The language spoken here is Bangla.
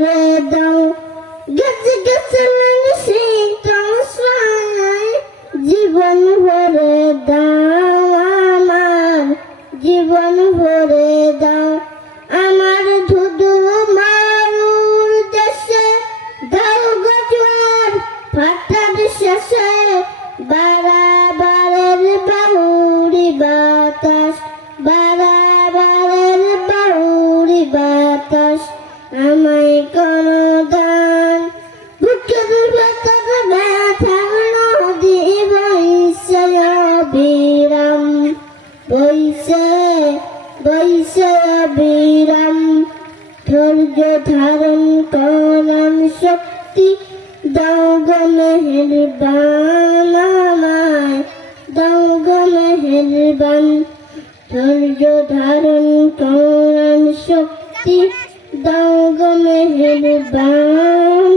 ভরে দাও গেছে গেছে শীতল ছায়ায় জীবন ভরে দাও আমার জীবন ভরে দাও আমার ধুধু মারুর দেশে দাও গজুয়ার ফাটার শেষে বারাবারের বাহুরি বাতাস বারাবারের বাহুরি বাতাস আমায় কোনো দান বুকের ভেতর ব্যথার নদী বইছে অবিরাম বইছে বইছে অবিরাম ধৈর্য ধারণ করার শক্তি দাও গো মেহেরবান আমায় দাও গো মেহেরবান ধৈর্য ধারণ করার শক্তি দাও গো মেহেরবান